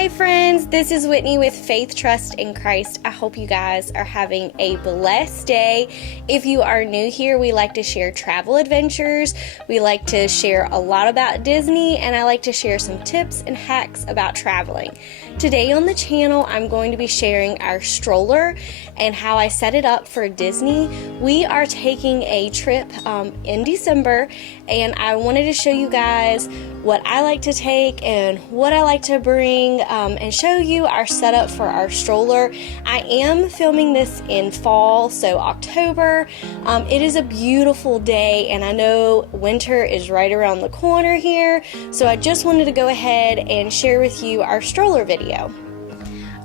Hi friends, this is Whitney with Faith, Trust, and Christ. I hope you guys are having a blessed day. If you are new here, we like to share travel adventures. We like to share a lot about Disney, and I like to share some tips and hacks about traveling. Today on the channel, I'm going to be sharing our stroller and how I set it up for Disney. We are taking a trip in December, and I wanted to show you guys what I like to take and what I like to bring and show you our setup for our stroller. I am filming this in fall, so October. It is a beautiful day, and I know winter is right around the corner here, so I just wanted to go ahead and share with you our stroller video.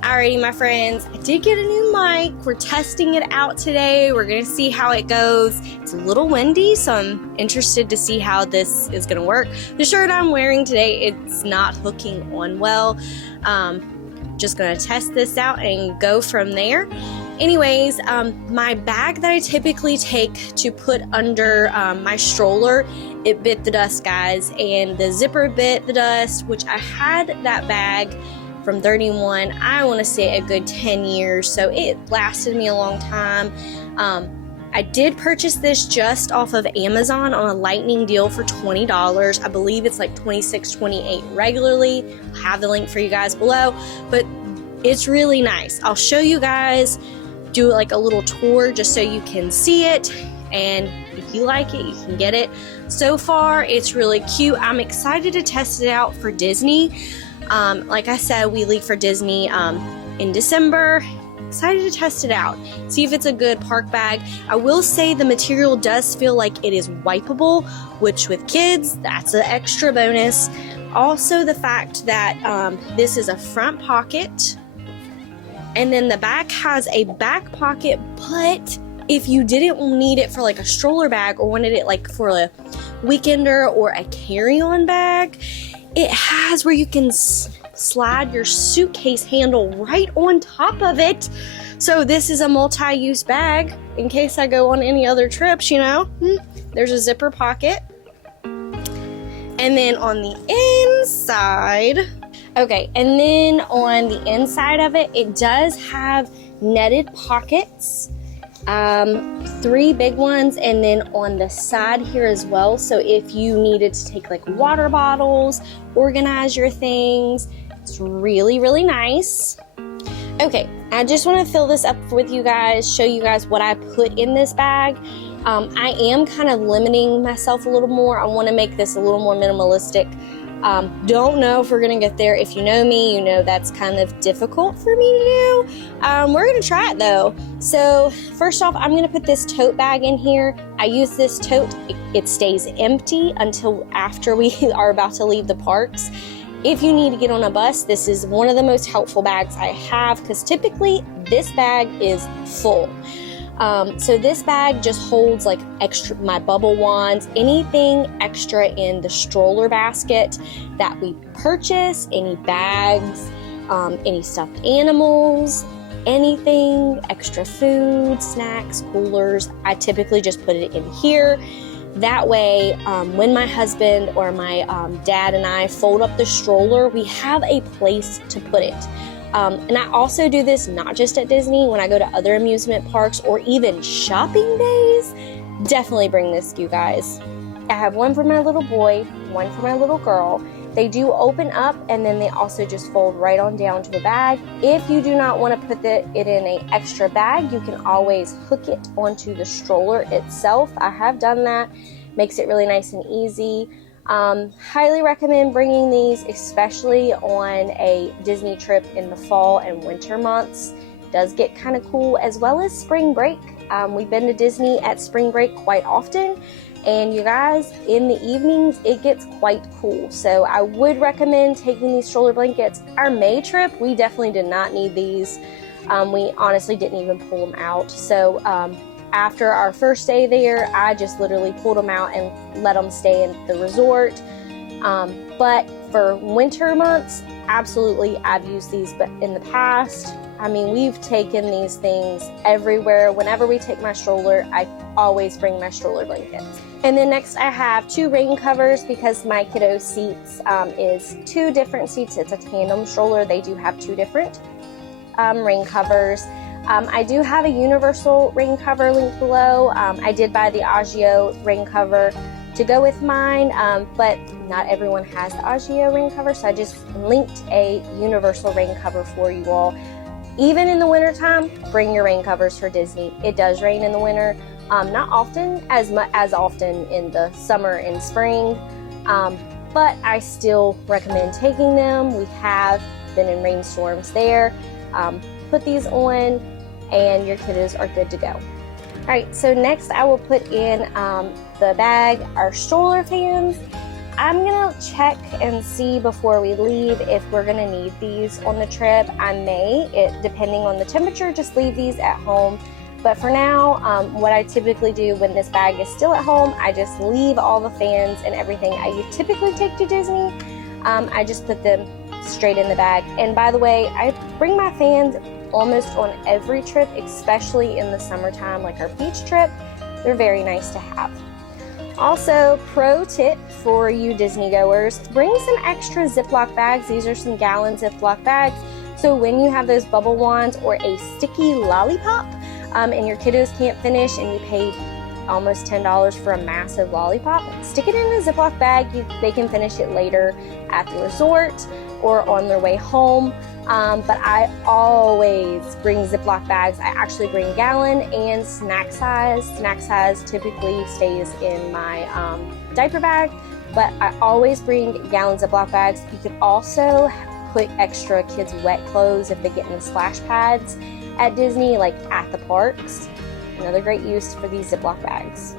Alrighty, my friends, I did get a new mic. We're testing it out today. We're gonna see how it goes. It's a little windy, so I'm interested to see how this is gonna work. The shirt I'm wearing today, it's not hooking on well. Just gonna test this out and go from there. Anyways, my bag that I typically take to put under my stroller, it bit the dust, guys, and the zipper bit the dust, which I had that bag from 31, I want to say a good 10 years, so it lasted me a long time. I did purchase this just off of Amazon on a lightning deal for $20. I believe it's like $26, $28 regularly. I'll have the link for you guys below, but it's really nice. I'll show you guys, do like a little tour just so you can see it, and if you like it, you can get it. So far, it's really cute. I'm excited to test it out for Disney. Like I said, we leave for Disney in December. Excited to test it out, see if it's a good park bag. I will say the material does feel like it is wipeable, which with kids, that's an extra bonus. Also the fact that this is a front pocket, and then the back has a back pocket, but if you didn't need it for like a stroller bag or wanted it like for a weekender or a carry-on bag, it has where you can slide your suitcase handle right on top of it. So this is a multi-use bag in case I go on any other trips, you know. There's a zipper pocket. And then on the inside, okay, and then on the inside of it, it does have netted pockets. 3 big ones, and then on the side here as well, so if you needed to take like water bottles, organize your things, it's really, really nice. Okay, I just want to fill this up with you guys, show you guys what I put in this bag. I am kind of limiting myself a little more. I want to make this a little more minimalistic. Don't know if we're gonna get there. If you know me, you know that's kind of difficult for me to do. We're gonna try it though. So first off, I'm gonna put this tote bag in here. I use this tote, it stays empty until after we are about to leave the parks. If you need to get on a bus, this is one of the most helpful bags I have, because typically this bag is full. So this bag just holds like extra, my bubble wands, anything extra in the stroller basket that we purchase, any bags, any stuffed animals, anything, extra food, snacks, coolers. I typically just put it in here. That way, when my husband or my dad and I fold up the stroller, we have a place to put it. And I also do this not just at Disney, when I go to other amusement parks or even shopping days. Definitely bring this, you guys. I have one for my little boy, one for my little girl. They do open up, and then they also just fold right on down to a bag. If you do not want to put it in an extra bag, you can always hook it onto the stroller itself. I have done that. Makes it really nice and easy. Highly recommend bringing these, especially on a Disney trip in the fall and winter months. Does get kind of cool, as well as spring break. We've been to Disney at spring break quite often, and you guys, in the evenings it gets quite cool. So I would recommend taking these stroller blankets. Our May trip, we definitely did not need these. We honestly didn't even pull them out. So after our first day there, I just literally pulled them out and let them stay in the resort. But for winter months, absolutely, I've used these but in the past. I mean, we've taken these things everywhere. Whenever we take my stroller, I always bring my stroller blankets. And then next I have 2 rain covers because my kiddo seats is 2 different seats. It's a tandem stroller. They do have 2 different rain covers. I do have a universal rain cover linked below. I did buy the Agio rain cover to go with mine, but not everyone has the Agio rain cover, so I just linked a universal rain cover for you all. Even in the wintertime, bring your rain covers for Disney. It does rain in the winter, not often, as often in the summer and spring, but I still recommend taking them. We have been in rainstorms there. Put these on and your kiddos are good to go. All right, so next I will put in the bag our stroller fans. I'm gonna check and see before we leave if we're gonna need these on the trip. I may, depending on the temperature, just leave these at home. But for now, what I typically do when this bag is still at home, I just leave all the fans and everything I typically take to Disney. I just put them straight in the bag. And by the way, I bring my fans almost on every trip, especially in the summertime, like our beach trip. They're very nice to have. Also, pro tip for you Disney goers, bring some extra Ziploc bags. These are some gallon Ziploc bags. So when you have those bubble wands or a sticky lollipop and your kiddos can't finish and you paid almost $10 for a massive lollipop, stick it in a Ziploc bag. They can finish it later at the resort or on their way home. But I always bring Ziploc bags. I actually bring gallon and snack size. Snack size typically stays in my diaper bag, but I always bring gallon Ziploc bags. You can also put extra kids' wet clothes if they get in the splash pads at Disney, like at the parks. Another great use for these Ziploc bags.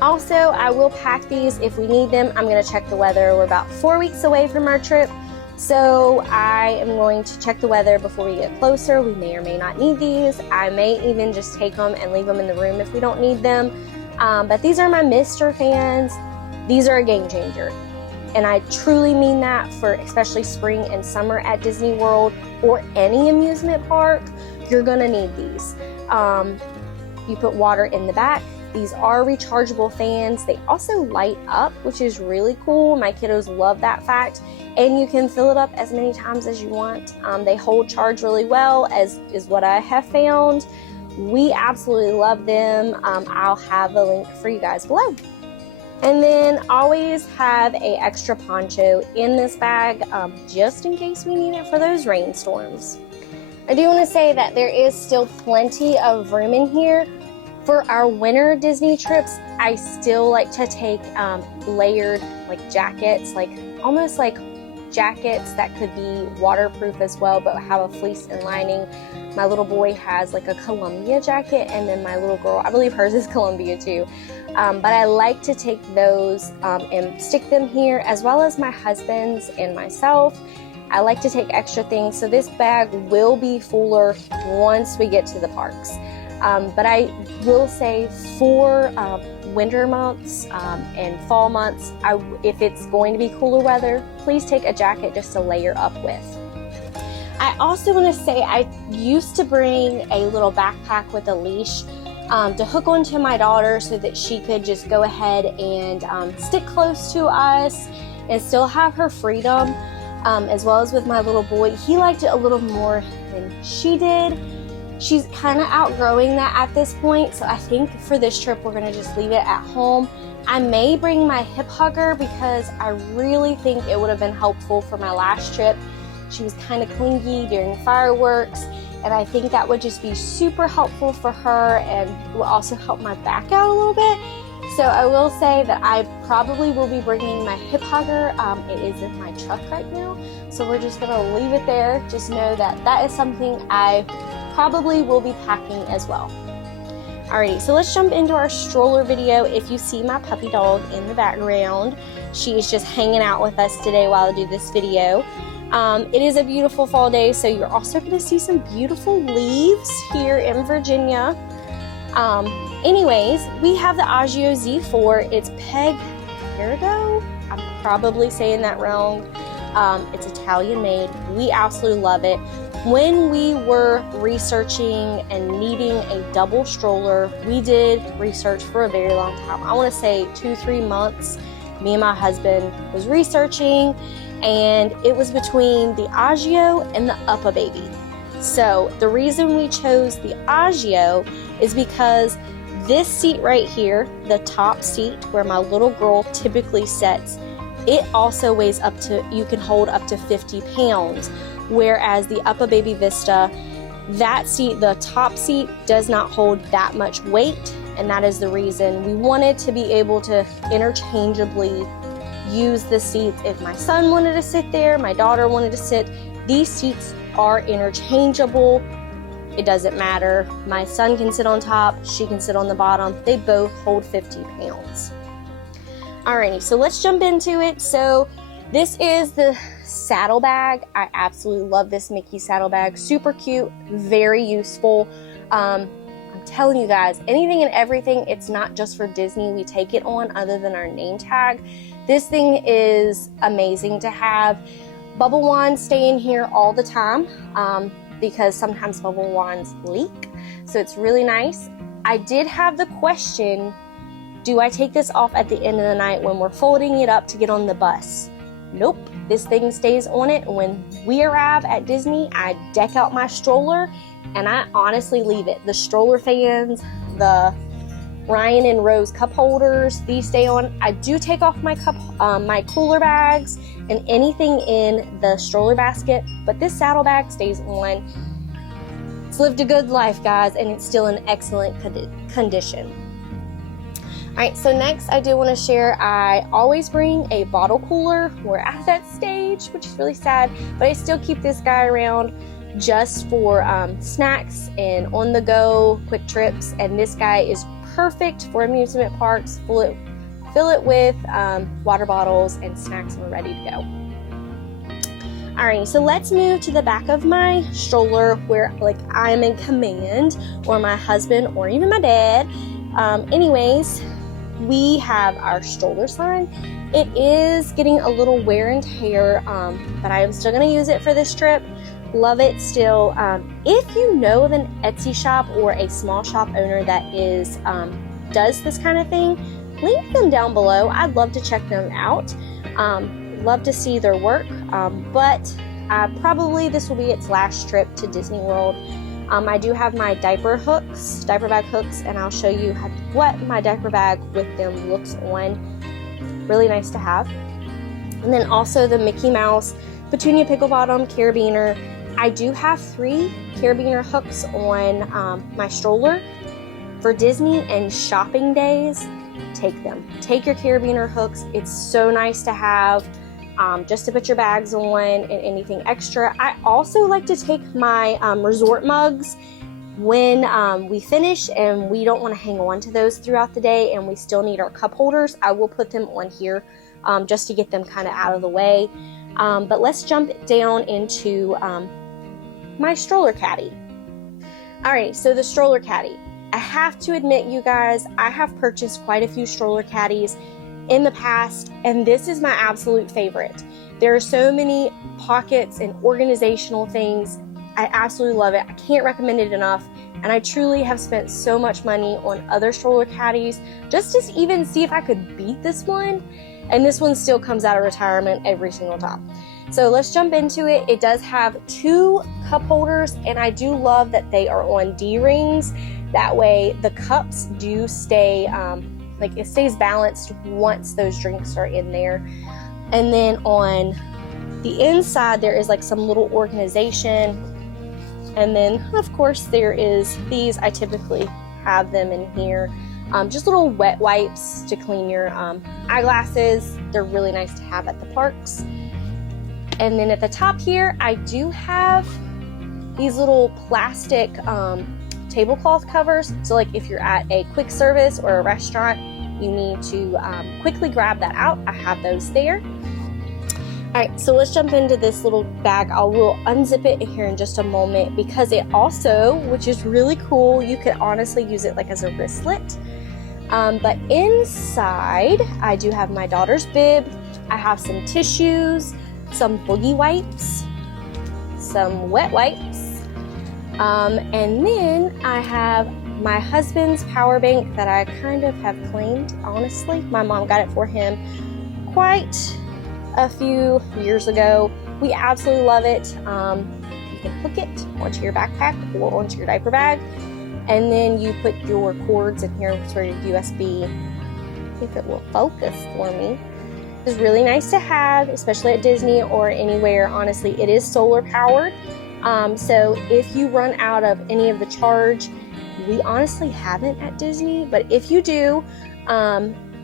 Also, I will pack these if we need them. I'm gonna check the weather. We're about 4 weeks away from our trip. So I am going to check the weather before we get closer. We may or may not need these. I may even just take them and leave them in the room if we don't need them. But these are my Mister fans. These are a game changer. And I truly mean that for especially spring and summer at Disney World or any amusement park. You're gonna need these. You put water in the back. These are rechargeable fans. They also light up, which is really cool. My kiddos love that fact. And you can fill it up as many times as you want. They hold charge really well, as is what I have found. We absolutely love them. I'll have a link for you guys below. And then always have a extra poncho in this bag, just in case we need it for those rainstorms. I do want to say that there is still plenty of room in here. For our winter Disney trips, I still like to take layered jackets, almost like jackets that could be waterproof as well, but have a fleece and lining. My little boy has like a Columbia jacket, and then my little girl, I believe hers is Columbia too. But I like to take those and stick them here, as well as my husband's and myself. I like to take extra things, so this bag will be fuller once we get to the parks. But I will say for winter months and fall months, if it's going to be cooler weather, please take a jacket just to layer up with. I also want to say I used to bring a little backpack with a leash to hook onto my daughter so that she could just go ahead and stick close to us and still have her freedom, as well as with my little boy. He liked it a little more than she did. She's kind of outgrowing that at this point, so I think for this trip we're going to just leave it at home. I may bring my hip hugger because I really think it would have been helpful for my last trip. She was kind of clingy during fireworks, and I think that would just be super helpful for her and will also help my back out a little bit. So I will say that I probably will be bringing my hip hugger. It is in my truck right now, so we're just going to leave it there. Just know that that is something I probably will be packing as well. Alrighty, so let's jump into our stroller video. If you see my puppy dog in the background, she is just hanging out with us today while I do this video. It is a beautiful fall day, so you're also going to see some beautiful leaves here in Virginia. Anyways, we have the Agio Z4. It's pegperego. I'm probably saying that wrong. It's Italian made. We absolutely love it. When we were researching and needing a double stroller, we did research for a very long time. I want to say 2-3 months. Me and my husband was researching, and it was between the Agio and the UPPAbaby. So the reason we chose the Agio is because this seat right here, the top seat where my little girl typically sits, it also weighs up to, you can hold up to 50 pounds. Whereas the UPPAbaby Vista, that seat, the top seat, does not hold that much weight. And that is the reason we wanted to be able to interchangeably use the seats. If my son wanted to sit there, my daughter wanted to sit, these seats are interchangeable. It doesn't matter. My son can sit on top, she can sit on the bottom. They both hold 50 pounds. Alrighty, so let's jump into it. So this is the saddlebag. I absolutely love this Mickey saddlebag. Super cute, very useful. I'm telling you guys, anything and everything, it's not just for Disney we take it on other than our name tag. This thing is amazing to have. Bubble wands stay in here all the time because sometimes bubble wands leak. So it's really nice. I did have the question, do I take this off at the end of the night when we're folding it up to get on the bus? Nope, this thing stays on it. When we arrive at Disney, I deck out my stroller and I honestly leave it. The stroller fans, the Ryan and Rose cup holders, these stay on. I do take off my my cooler bags and anything in the stroller basket, but this saddlebag stays on. It's lived a good life, guys, and it's still in excellent condition. All right, so next I do want to share, I always bring a bottle cooler. We're at that stage, which is really sad, but I still keep this guy around just for snacks and on-the-go quick trips, and this guy is perfect for amusement parks. Fill it with water bottles and snacks, and we're ready to go. Alright, so let's move to the back of my stroller where like I'm in command, or my husband, or even my dad. Anyways, we have our stroller sign. It is getting a little wear and tear, but I am still going to use it for this trip. Love it still. If you know of an Etsy shop or a small shop owner that is does this kind of thing, link them down below. I'd love to check them out. Love to see their work, but probably this will be its last trip to Disney World. I do have my diaper bag hooks, and I'll show you what my diaper bag with them looks on. Really nice to have. And then also the Mickey Mouse Petunia Pickle Bottom Carabiner. I do have 3 carabiner hooks on my stroller. For Disney and shopping days, take them. Take your carabiner hooks. It's so nice to have just to put your bags on and anything extra. I also like to take my resort mugs when we finish and we don't want to hang on to those throughout the day and we still need our cup holders. I will put them on here just to get them kind of out of the way. But let's jump down into my stroller caddy. Alright, so the stroller caddy. I have to admit, you guys, I have purchased quite a few stroller caddies in the past, and this is my absolute favorite. There are so many pockets and organizational things. I absolutely love it. I can't recommend it enough, and I truly have spent so much money on other stroller caddies just to even see if I could beat this one, and this one still comes out of retirement every single time. So let's jump into it. It does have 2 cup holders, and I do love that they are on D-rings. That way the cups do stay, like it stays balanced once those drinks are in there. And then on the inside there is like some little organization. And then of course there is these, I typically have them in here. Just little wet wipes to clean your eyeglasses. They're really nice to have at the parks. And then at the top here, I do have these little plastic tablecloth covers. So like if you're at a quick service or a restaurant, you need to quickly grab that out. I have those there. Alright, so let's jump into this little bag. I will unzip it here in just a moment because it also, which is really cool, you could honestly use it like as a wristlet. But inside, I do have my daughter's bib. I have some tissues, some boogie wipes, some wet wipes, and then I have my husband's power bank that I kind of have claimed, honestly. My mom got it for him quite a few years ago. We absolutely love it. You can hook it onto your backpack or onto your diaper bag, and then you put your cords in here for your USB, if it will focus for me. It's really nice to have, especially at Disney or anywhere. Honestly, it is solar powered. So if you run out of any of the charge, we honestly haven't at Disney, but if you do,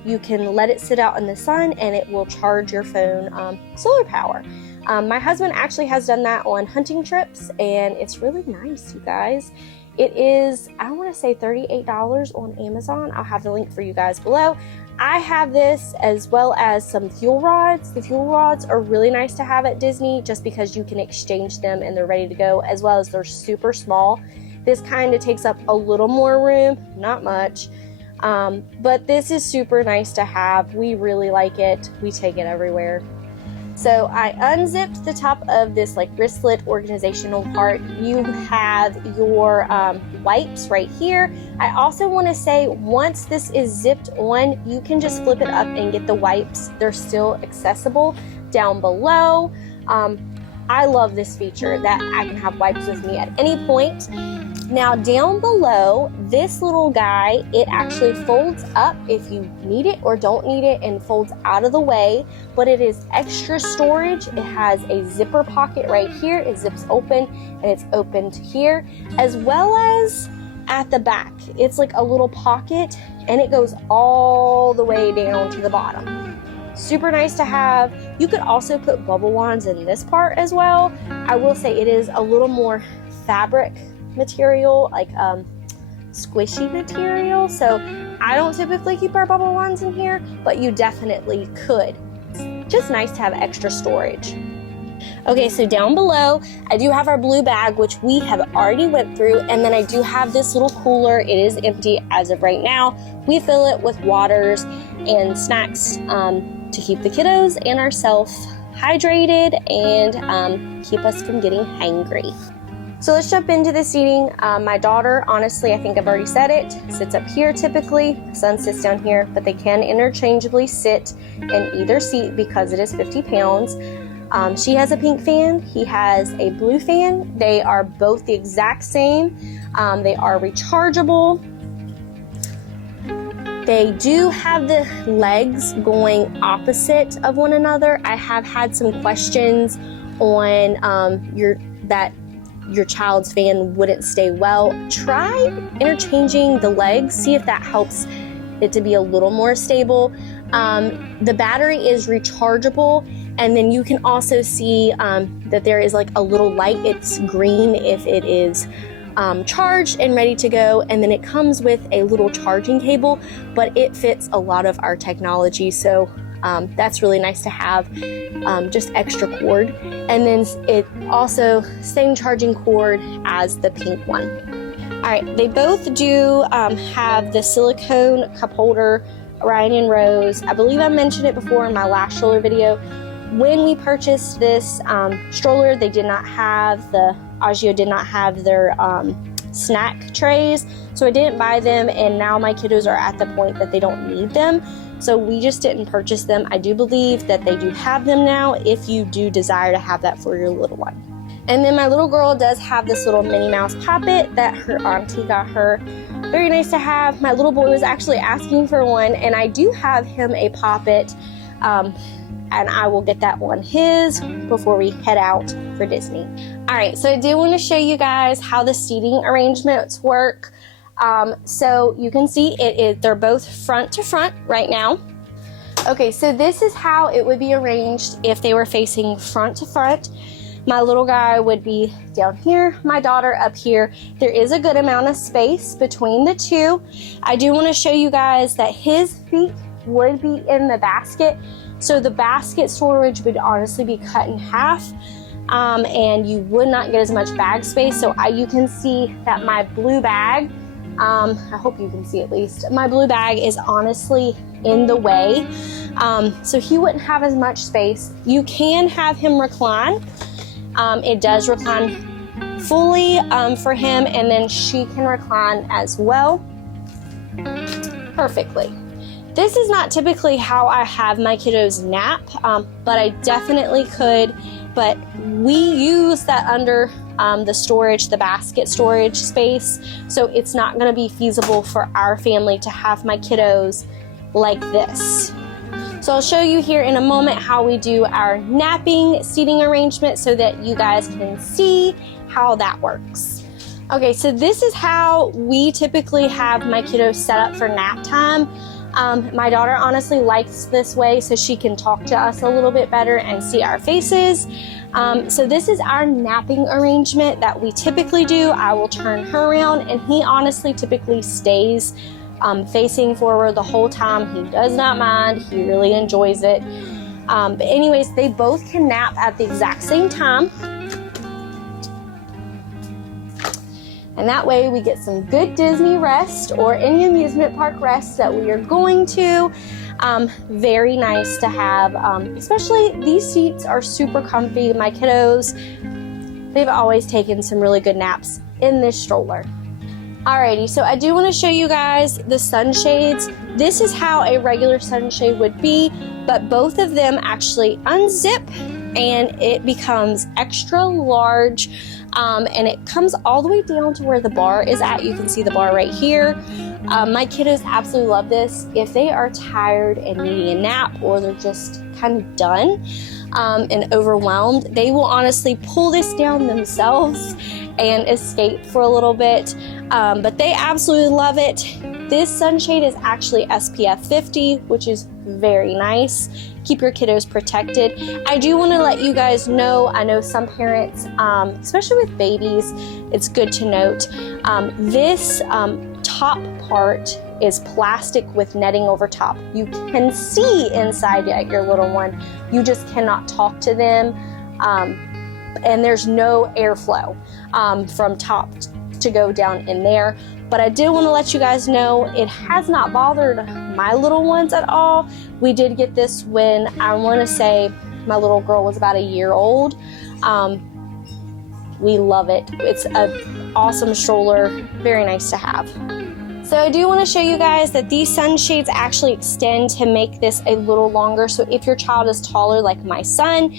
you can let it sit out in the sun and it will charge your phone solar power. My husband actually has done that on hunting trips, and it's really nice, you guys. It is, I want to say $38 on Amazon. I'll have the link for you guys below. I have this as well as some fuel rods. The fuel rods are really nice to have at Disney just because you can exchange them and they're ready to go, as well as they're super small. This kind of takes up a little more room, not much, but this is super nice to have. We really like it. We take it everywhere. So I unzipped the top of this like wristlet organizational part. You have your wipes right here. I also want to say, once this is zipped on, you can just flip it up and get the wipes. They're still accessible down below. I love this feature that I can have wipes with me at any point. Now down below, this little guy, it actually folds up if you need it or don't need it, and folds out of the way, but it is extra storage. It has a zipper pocket right here. It zips open and it's opened here, as well as at the back. It's like a little pocket and it goes all the way down to the bottom. Super nice to have. You could also put bubble wands in this part as well. I will say it is a little more fabric material, like squishy material, so I don't typically keep our bubble wands in here, but you definitely could. It's just nice to have extra storage. Okay, so down below I do have our blue bag, which we have already went through, and then I do have this little cooler. It is empty as of right now. We fill it with waters and snacks to keep the kiddos and ourselves hydrated and keep us from getting hangry. So let's jump into the seating. My daughter, honestly, I think I've already said it, sits up here typically. Son sits down here, but they can interchangeably sit in either seat because it is 50 pounds. She has a pink fan. He has a blue fan. They are both the exact same. They are rechargeable. They do have the legs going opposite of one another. I have had some questions on your child's fan wouldn't stay well. Try interchanging the legs, see if that helps it to be a little more stable. The battery is rechargeable, and then you can also see that there is like a little light. It's green if it is charged and ready to go, and then it comes with a little charging cable, but it fits a lot of our technology, so that's really nice to have, just extra cord. And then it also same charging cord as the pink one. All right, they both do have the silicone cup holder, Ryan and Rose. I believe I mentioned it before in my last stroller video. When we purchased this stroller, they did not have Agio did not have their snack trays, so I didn't buy them, and now my kiddos are at the point that they don't need them, so we just didn't purchase them. I do believe that they do have them now if you do desire to have that for your little one. And then my little girl does have this little Minnie Mouse poppet that her auntie got her. Very nice to have. My little boy was actually asking for one, and I do have him a poppet, and I will get that one his before we head out for Disney. All right, so I did want to show you guys how the seating arrangements work. So you can see they're both front to front right now. Okay, so this is how it would be arranged if they were facing front to front. My little guy would be down here, my daughter up here. There is a good amount of space between the two. I do want to show you guys that his feet would be in the basket. So the basket storage would honestly be cut in half, and you would not get as much bag space. So you can see that my blue bag, I hope you can see at least, my blue bag is honestly in the way. So he wouldn't have as much space. You can have him recline. It does recline fully for him, and then she can recline as well perfectly. This is not typically how I have my kiddos nap, but I definitely could. But we use that under the storage, the basket storage space, so it's not going to be feasible for our family to have my kiddos like this. So I'll show you here in a moment how we do our napping seating arrangement so that you guys can see how that works. Okay, so this is how we typically have my kiddos set up for nap time. My daughter honestly likes this way so she can talk to us a little bit better and see our faces. So this is our napping arrangement that we typically do. I will turn her around, and he honestly typically stays facing forward the whole time. He does not mind. He really enjoys it. But anyways, they both can nap at the exact same time. And that way we get some good Disney rest or any amusement park rest that we are going to. Very nice to have, especially these seats are super comfy. My kiddos, they've always taken some really good naps in this stroller. Alrighty, so I do want to show you guys the sunshades. This is how a regular sunshade would be, but both of them actually unzip and it becomes extra large. And it comes all the way down to where the bar is at. You can see the bar right here. My kiddos absolutely love this. If they are tired and needing a nap, or they're just kind of done and overwhelmed, they will honestly pull this down themselves and escape for a little bit. But they absolutely love it. This sunshade is actually SPF 50, which is very nice. Keep your kiddos protected. I do want to let you guys know, I know some parents, especially with babies, it's good to note, this top part is plastic with netting over top. You can see inside at your little one. You just cannot talk to them, and there's no airflow from top to go down in there. But I did want to let you guys know it has not bothered my little ones at all. We did get this when I want to say my little girl was about a year old. We love it. It's an awesome stroller, very nice to have. So I do want to show you guys that these sunshades actually extend to make this a little longer. So if your child is taller like my son,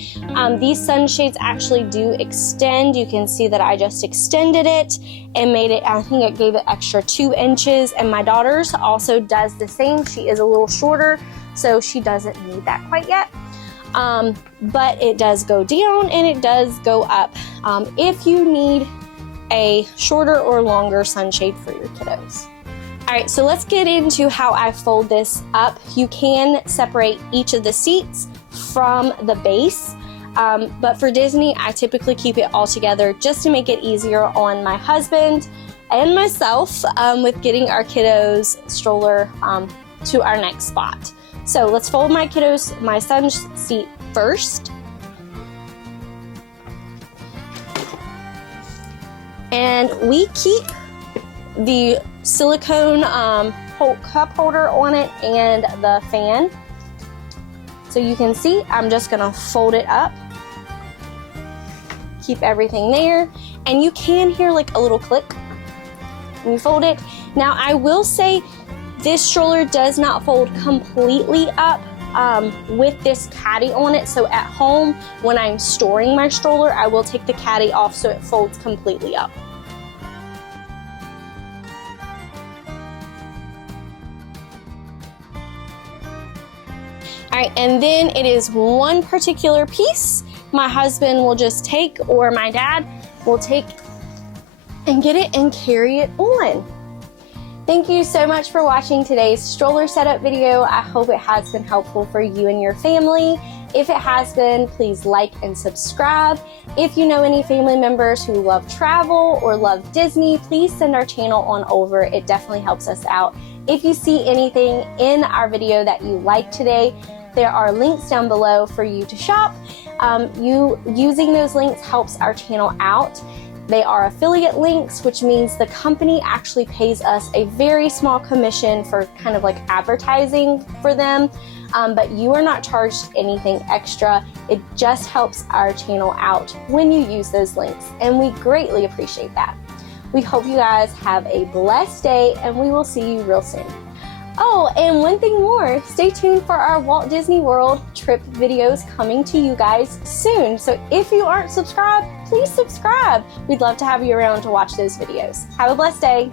these sunshades actually do extend. You can see that I just extended it and made it, I think it gave it extra 2 inches. And my daughter's also does the same. She is a little shorter, so she doesn't need that quite yet. But it does go down and it does go up if you need a shorter or longer sunshade for your kiddos. All right, so let's get into how I fold this up. You can separate each of the seats from the base, but for Disney, I typically keep it all together just to make it easier on my husband and myself with getting our kiddos stroller to our next spot. So let's fold my son's seat first. And we keep the silicone cup holder on it and the fan. So you can see I'm just gonna fold it up, keep everything there, and you can hear like a little click when you fold it. Now I will say this stroller does not fold completely up with this caddy on it. So at home when I'm storing my stroller, I will take the caddy off so it folds completely up. All right, and then it is one particular piece my husband will just take, or my dad will take and get it and carry it on. Thank you so much for watching today's stroller setup video. I hope it has been helpful for you and your family. If it has been, please like and subscribe. If you know any family members who love travel or love Disney, please send our channel on over. It definitely helps us out. If you see anything in our video that you like today, there are links down below for you to shop. Using those links helps our channel out. They are affiliate links, which means the company actually pays us a very small commission for kind of like advertising for them. but you are not charged anything extra. It just helps our channel out when you use those links, and we greatly appreciate that. We hope you guys have a blessed day, and we will see you real soon. Oh, and one thing more, stay tuned for our Walt Disney World Trip videos coming to you guys soon. So if you aren't subscribed, please subscribe. We'd love to have you around to watch those videos. Have a blessed day.